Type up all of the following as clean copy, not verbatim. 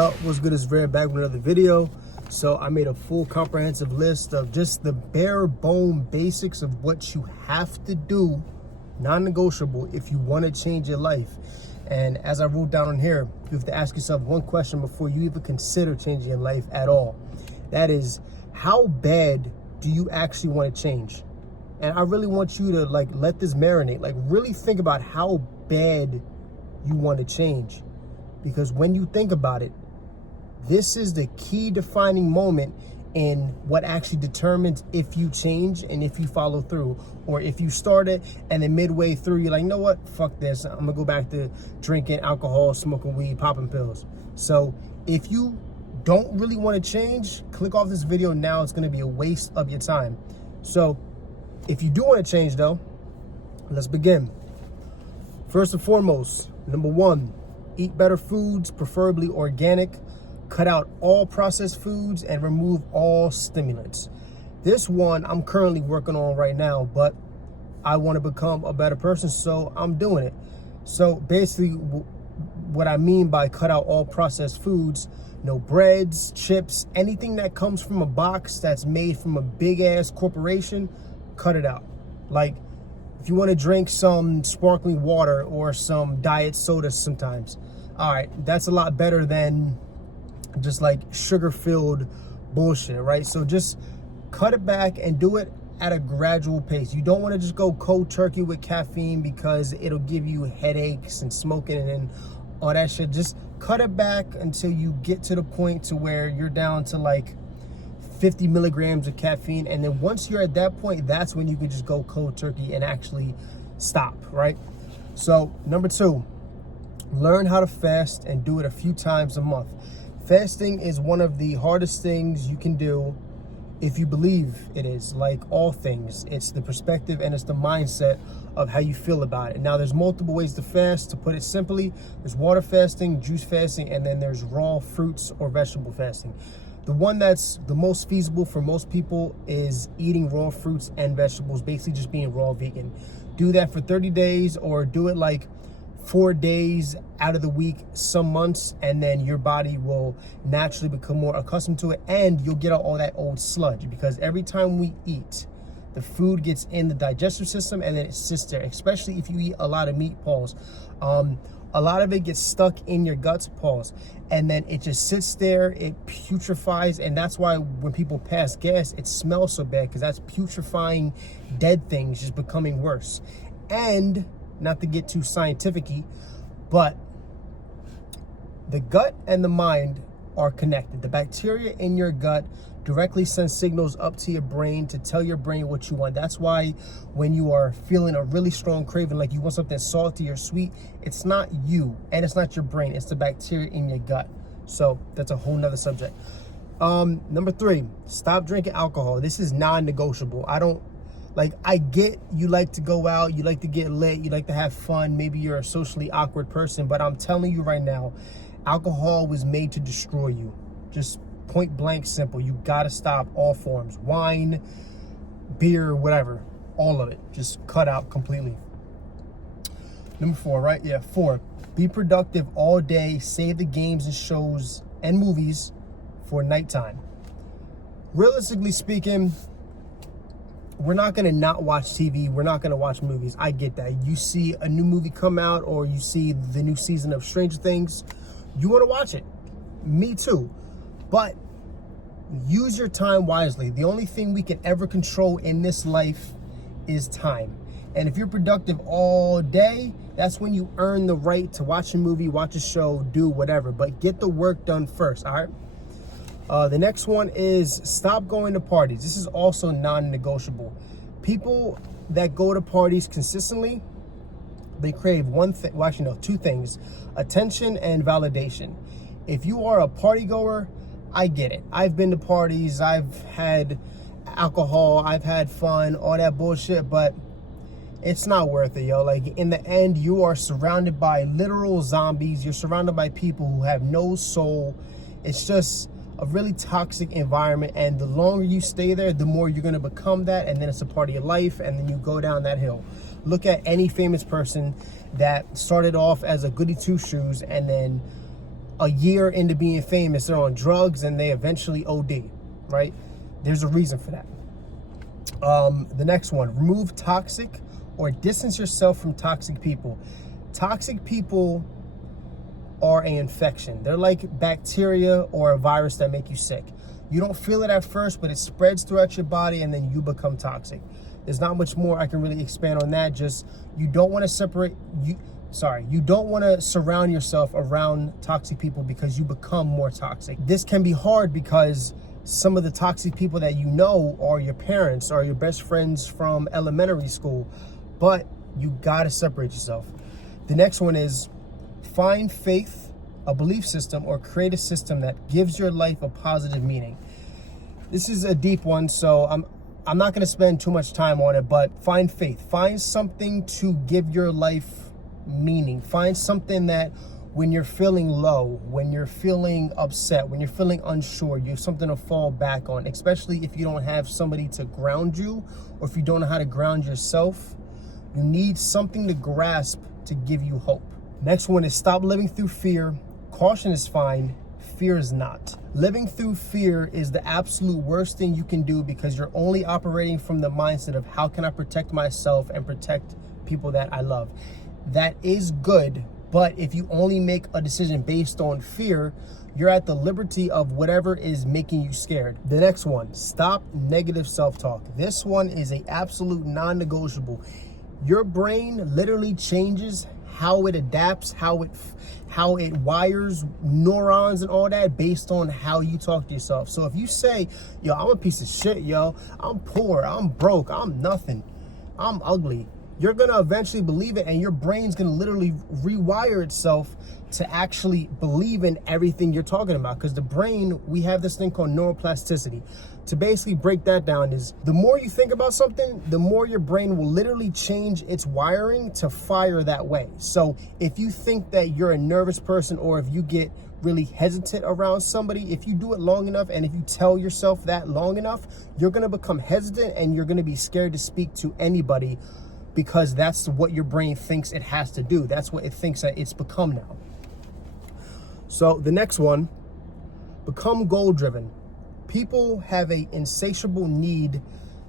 up? What's good? It's Red back with another video. So I made a full comprehensive list of just the bare bone basics of what you have to do, non-negotiable, if you want to change your life. And as I wrote down on here, you have to ask yourself one question before you even consider changing your life at all. That is, how bad do you actually want to change? And I really want you to let this marinate. Really think about how bad you want to change. Because when you think about it, this is the key defining moment in what actually determines if you change and if you follow through, or if you start it and then midway through you're like, you know what, fuck this, I'm gonna go back to drinking alcohol, smoking weed, popping pills. So if you don't really want to change, click off this video now. It's gonna be a waste of your time. So if you do want to change though, let's begin. First and foremost, number one, eat better foods, preferably organic. Cut out all processed foods and remove all stimulants. This one I'm currently working on right now, but I want to become a better person, so I'm doing it. So basically what I mean by cut out all processed foods, no breads, chips, anything that comes from a box that's made from a big ass corporation, cut it out. Like if you want to drink some sparkling water or some diet soda sometimes, all right, that's a lot better than just sugar-filled bullshit, right? So just cut it back and do it at a gradual pace. You don't want to just go cold turkey with caffeine because it'll give you headaches and smoking and all that shit. Just cut it back until you get to the point to where you're down to 50 milligrams of caffeine. And then once you're at that point, that's when you can just go cold turkey and actually stop, right? So number two, learn how to fast and do it a few times a month. Fasting is one of the hardest things you can do if you believe it is. Like all things, it's the perspective and it's the mindset of how you feel about it. Now, there's multiple ways to fast. To put it simply, there's water fasting, juice fasting, and then there's raw fruits or vegetable fasting. The one that's the most feasible for most people is eating raw fruits and vegetables, basically just being raw vegan. Do that for 30 days or do it 4 days out of the week, some months, and then your body will naturally become more accustomed to it, and you'll get out all that old sludge, because every time we eat, the food gets in the digestive system and then it sits there, especially if you eat a lot of meat, pause. A lot of it gets stuck in your guts, pause, and then it just sits there, it putrefies, and that's why when people pass gas, it smells so bad, because that's putrefying dead things just becoming worse. And not to get too scientific-y, but the gut and the mind are connected. The bacteria in your gut directly send signals up to your brain to tell your brain what you want. That's why when you are feeling a really strong craving, like you want something salty or sweet, it's not you and it's not your brain, it's the bacteria in your gut. So that's a whole nother subject. Number three, stop drinking alcohol. This is non-negotiable. I get you like to go out, you like to get lit, you like to have fun, maybe you're a socially awkward person, but I'm telling you right now, alcohol was made to destroy you. Just point blank simple. You gotta stop all forms. Wine, beer, whatever, all of it. Just cut out completely. Number four, right? Yeah, 4. Be productive all day. Save the games and shows and movies for nighttime. Realistically speaking, we're not going to not watch TV. We're not going to watch movies. I get that. You see a new movie come out or you see the new season of Stranger Things, you want to watch it. Me too. But use your time wisely. The only thing we can ever control in this life is time. And if you're productive all day, that's when you earn the right to watch a movie, watch a show, do whatever. But get the work done first, all right? The next one is stop going to parties. This is also non-negotiable. People that go to parties consistently, they crave one thing, well, actually no, 2 things, attention and validation. If you are a party goer, I get it. I've been to parties, I've had alcohol, I've had fun, all that bullshit, but it's not worth it, yo. In the end, you are surrounded by literal zombies. You're surrounded by people who have no soul. It's just a really toxic environment, and the longer you stay there, the more you're going to become that, and then it's a part of your life, and then you go down that hill. Look at any famous person that started off as a goody two shoes and then a year into being famous, they're on drugs and they eventually OD, right? There's a reason for that. The next one, remove toxic or distance yourself from toxic people. Toxic people are an infection. They're like bacteria or a virus that make you sick. You don't feel it at first, but it spreads throughout your body and then you become toxic. There's not much more I can really expand on that. Just, you don't want to you don't want to surround yourself around toxic people because you become more toxic. This can be hard because some of the toxic people that you know are your parents or your best friends from elementary school, but you got to separate yourself. The next one is find faith, a belief system, or create a system that gives your life a positive meaning. This is a deep one, so I'm not going to spend too much time on it, but find faith. Find something to give your life meaning. Find something that when you're feeling low, when you're feeling upset, when you're feeling unsure, you have something to fall back on, especially if you don't have somebody to ground you or if you don't know how to ground yourself. You need something to grasp to give you hope. Next one is stop living through fear. Caution is fine, fear is not. Living through fear is the absolute worst thing you can do because you're only operating from the mindset of how can I protect myself and protect people that I love. That is good, but if you only make a decision based on fear, you're at the liberty of whatever is making you scared. The next one, stop negative self-talk. This one is an absolute non-negotiable. Your brain literally changes how it adapts, how it wires neurons and all that based on how you talk to yourself. So if you say, yo, I'm a piece of shit, yo, I'm poor, I'm broke, I'm nothing, I'm ugly, you're gonna eventually believe it, and your brain's gonna literally rewire itself to actually believe in everything you're talking about. Because the brain, we have this thing called neuroplasticity. To basically break that down is the more you think about something, the more your brain will literally change its wiring to fire that way. So if you think that you're a nervous person, or if you get really hesitant around somebody, if you do it long enough and if you tell yourself that long enough, you're gonna become hesitant and you're gonna be scared to speak to anybody, because that's what your brain thinks it has to do. That's what it thinks that it's become now. So the next one, become goal-driven. People have an insatiable need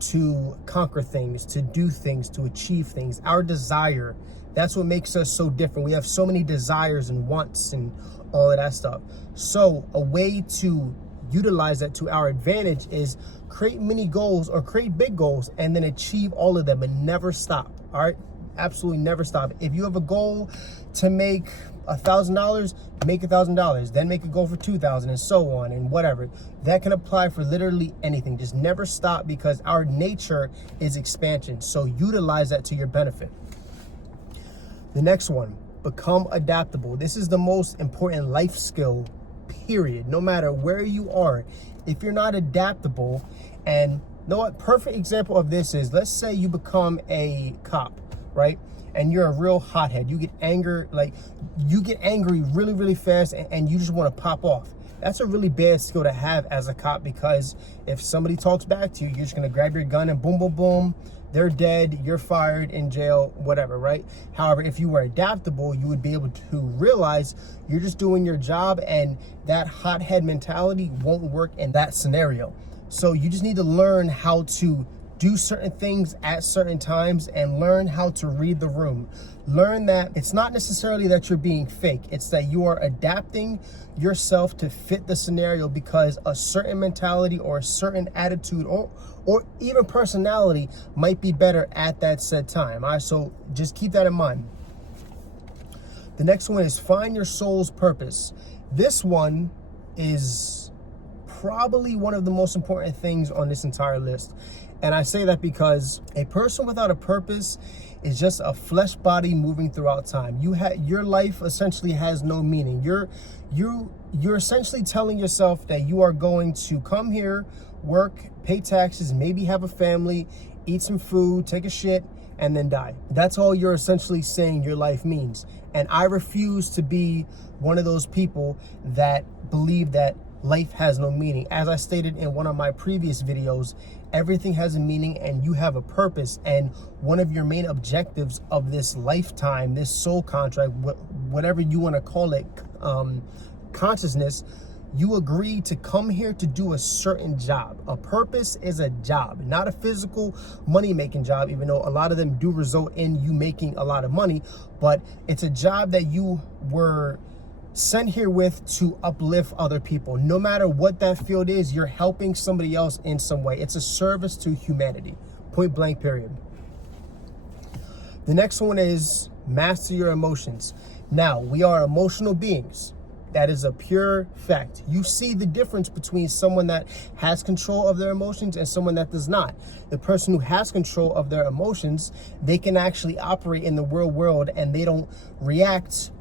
to conquer things, to do things, to achieve things. Our desire, that's what makes us so different. We have so many desires and wants and all of that stuff. So a way to utilize that to our advantage is create mini goals or create big goals and then achieve all of them and never stop. All right, absolutely never stop. If you have a goal to make $1,000, make $1,000, then make a goal for 2,000 and so on and whatever. That can apply for literally anything. Just never stop, because our nature is expansion. So utilize that to your benefit. The next one, become adaptable. This is the most important life skill, period. No matter where you are, if you're not adaptable, and you know what, perfect example of this is, let's say you become a cop, right? And you're a real hothead. You get angry really, really fast, and you just want to pop off. That's a really bad skill to have as a cop, because if somebody talks back to you, you're just gonna grab your gun and boom, boom, boom, they're dead, you're fired, in jail, whatever, right? However, if you were adaptable, you would be able to realize you're just doing your job, and that hothead mentality won't work in that scenario. So you just need to learn how to do certain things at certain times and learn how to read the room. Learn that it's not necessarily that you're being fake. It's that you are adapting yourself to fit the scenario, because a certain mentality or a certain attitude or even personality might be better at that said time. All right, so just keep that in mind. The next one is find your soul's purpose. This one is probably one of the most important things on this entire list. And I say that because a person without a purpose is just a flesh body moving throughout time. Your life essentially has no meaning. You're essentially telling yourself that you are going to come here, work, pay taxes, maybe have a family, eat some food, take a shit, and then die. That's all you're essentially saying your life means. And I refuse to be one of those people that believe that life has no meaning. As I stated in one of my previous videos, everything has a meaning and you have a purpose. And one of your main objectives of this lifetime, this soul contract, whatever you want to call it, consciousness, you agree to come here to do a certain job. A purpose is a job, not a physical money-making job, even though a lot of them do result in you making a lot of money, but it's a job that you were sent here with to uplift other people. No matter what that field is, you're helping somebody else in some way. It's a service to humanity, point blank, period. The next one is master your emotions. Now, we are emotional beings. That is a pure fact. You see the difference between someone that has control of their emotions and someone that does not. The person who has control of their emotions, they can actually operate in the real world and they don't react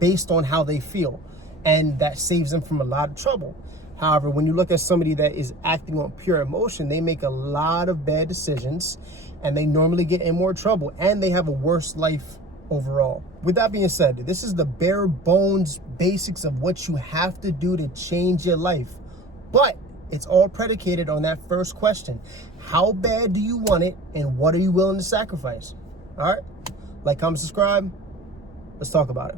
based on how they feel. And that saves them from a lot of trouble. However, when you look at somebody that is acting on pure emotion, they make a lot of bad decisions and they normally get in more trouble and they have a worse life overall. With that being said, this is the bare bones basics of what you have to do to change your life. But it's all predicated on that first question. How bad do you want it and what are you willing to sacrifice? All right? Like, comment, subscribe. Let's talk about it.